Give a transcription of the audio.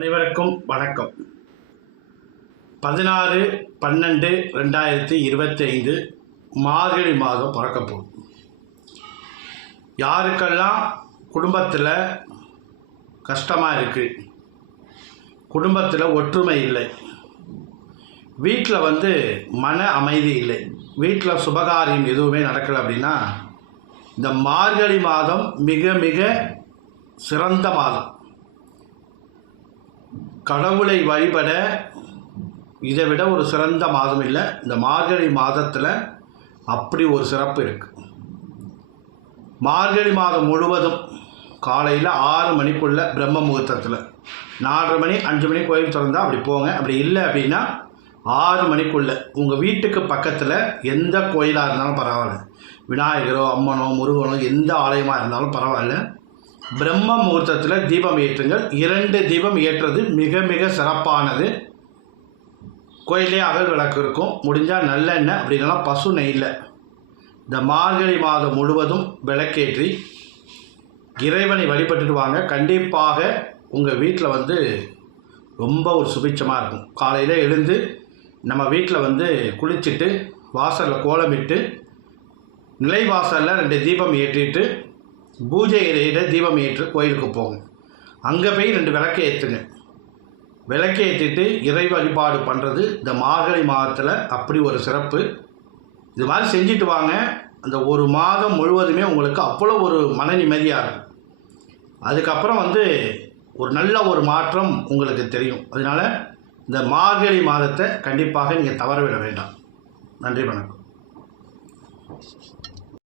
அனைவருக்கும் வணக்கம். 16/12/2025 மார்கழி மாதம் பிறக்க போகுது. யாருக்கெல்லாம் குடும்பத்தில் கஷ்டமாக இருக்குது, குடும்பத்தில் ஒற்றுமை இல்லை, வீட்டில் மன அமைதி இல்லை, வீட்டில் சுபகாரியம் எதுவுமே நடக்கலை அப்படின்னா இந்த மார்கழி மாதம் மிக மிக சிறந்த மாதம். கடவுளை வழிபட இதை விட ஒரு சிறந்த மாதம் இல்லை. இந்த மார்கழி மாதத்தில் அப்படி ஒரு சிறப்பு இருக்குது. மார்கழி மாதம் முழுவதும் காலையில் 6 மணிக்குள்ளே பிரம்ம முகூர்த்தத்தில் 4:30 மணி 5 மணி கோயில் திறந்தால் அப்படி போங்க. அப்படி இல்லை அப்படின்னா 6 மணிக்குள்ளே உங்கள் வீட்டுக்கு பக்கத்தில் எந்த கோயிலாக இருந்தாலும் பரவாயில்ல, விநாயகரோ அம்மனோ முருகனோ எந்த ஆலயமாக இருந்தாலும் பரவாயில்ல, பிரம்ம முகூர்த்தத்தில் தீபம் ஏற்றுங்கள். 2 தீபம் ஏற்றுறது மிக மிக சிறப்பானது. கோயிலே அகல் விளக்கு இருக்கும், முடிஞ்சால் நல்லெண்ணெய், அப்படின்னா பசு நெய்யில் இந்த மார்கழி மாதம் முழுவதும் விளக்கேற்றி இறைவனை வழிபட்டுட்டு வாங்க. கண்டிப்பாக உங்கள் வீட்டில் ரொம்ப ஒரு சுபிட்சமாக இருக்கும். காலையில் எழுந்து நம்ம வீட்டில் குளிச்சுட்டு வாசலில் கோலமிட்டு நிலைவாசலில் 2 தீபம் ஏற்றிட்டு பூஜை அறையில் தீபம் ஏற்று கோயிலுக்கு போங்க. அங்கே போய் 2 விளக்கு ஏற்றுங்க. விளக்கு ஏற்றிட்டு இறை வழிபாடு பண்ணுறது இந்த மார்கழி மாதத்தில் அப்படி ஒரு சிறப்பு. இது மாதிரி செஞ்சுட்டு வாங்க. அந்த ஒரு மாதம் முழுவதுமே உங்களுக்கு அவ்வளோ ஒரு மன நிம்மதியாக இருக்கும். அதுக்கப்புறம் ஒரு நல்ல ஒரு மாற்றம் உங்களுக்கு தெரியும். அதனால் இந்த மார்கழி மாதத்தை கண்டிப்பாக நீங்கள் தவறவிட வேண்டாம். நன்றி, வணக்கம்.